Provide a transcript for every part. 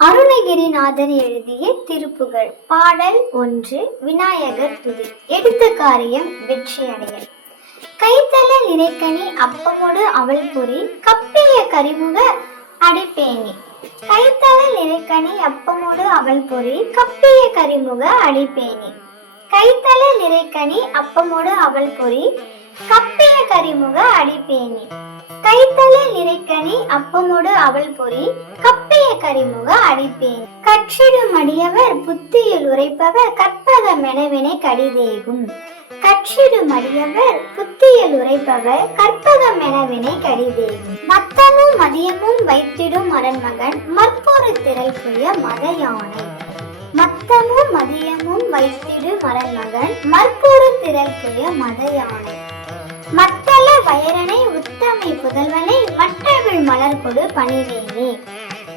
அருணகிரிநாதர் எழுதிய திருப்புகழ். பாடல் ஒன்று விநாயகர் துதி. எடுத்த காரியம் வெற்றியடைய கைத்தல நிறைக்கனி அப்பமோடு அவள் புரி கப்பிய கரிமுக அடிப்பேணி கைத்தல நிறைக்கனி அப்பமோடு அவள் பொறி கப்பிய கரிமுக அடிப்பேணி கைத்தல நிறைக்கனி அப்பமோடு அவள் பொறி கப்பிய கரிமுக அடிப்பேணி கைத்தலில் நிறைக்கனி அப்பமோடு அவள் பொறி கப்பிய கரிமுக அடிப்பேன். கற்றிடும் அடியவர் புத்தியில் உரைப்பவர் கற்பதம் எனவினை கடிதேகும். கற்றிடும் அடியவர் புத்தியில் உரைப்பவர் கற்பதம் எனவினை கடிதேகும். மத்தமும் மதியமும் வைத்திடும் அரண்மகன் மற்பொரு திரள் புய மத யானை மத்தமும் மதியமும் வைத்திடு மரண்மகன் மற்பொரு திரள் புய மத யானை மத்தள வயரனை உத்தமை புதல்வனை மற்றவள் மலர் கொடு பணிவேனே.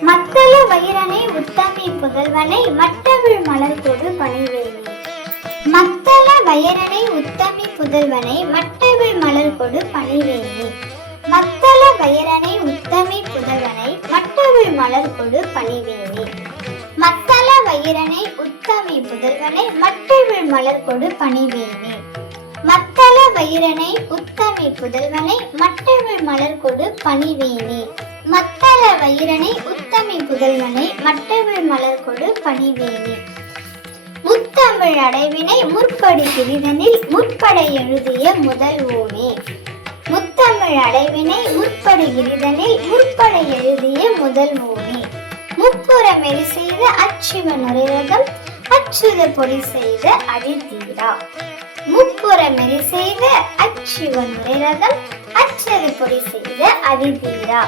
மத்தள வயிரனை உத்தமை புதல்வனை மற்றவள் மலர் கொடு பணிவேனே. மத்தள வயரனை உத்தமி புதல்வனை மற்றவள் மலர் கொடு பணிவேனே. மத்தள வயரனை உத்தமி புதல்வனை மற்றவள் மலர் கொடு பணிவேனே. மத்தள வயிரனை உத்தமி புதல்வனை மற்றவள் மலர் கொடு பணிவேனே. மத்தள வைரனை உத்தமி புதல்வனை மற்றவள் மலர் கொடு மத்தள வைரனை உத்தமி புதல்வனை மற்றவள் மலர் கொடு முத்தமிழ் அடைவினை முற்படி பிரிதனில் முற்படை எழுதிய முதல் ஊனே முத்தமிழ் அடைவினை முற்படு கிரிதனில் முற்படை எழுதிய முதல் ஓவே முப்புறம் எரி செய்த அச்சிவ நுரைரகம் அச்சுத பொடி செய்த அடித்தீரா. முப்புறமெறி செய்த அச்சிவன் நுரைரகம் அச்சது பொடி செய்த அதிதீரா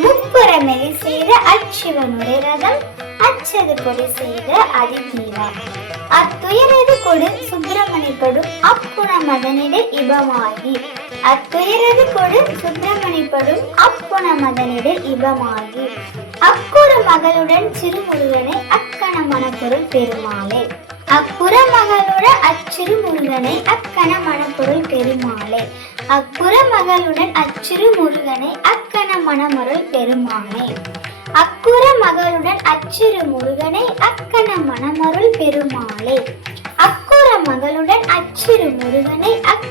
முப்புறமெறி செய்த அச்சிவன் நுரைரகம் அச்சது பொடி செய்த அதிதீரா அத்துயரது கொடு சுப்பிரமணிப்படும் அப்புண மதனிட இபமாகி. அத்துயரது கொடு சுப்பிரமணிப்படும் அப்புண மதனிட இபமாகி. அக்குறு மகளுடன் சிறுமுருகனை அக்கண மனப்பொருள் பெருமாளே அக்குற மகளுடன் முருகனை அக்கண மணப்பொருள் பெருமாளே அக்குற மகளுடன் அச்சிறு முருகனை அக்கண மணமருள் பெருமானே அக்குற மகளுடன் அச்சிறு முருகனை அக்கண மணமருள் பெருமாளே அக்குற மகளுடன் அச்சிறு முருகனை அக்கண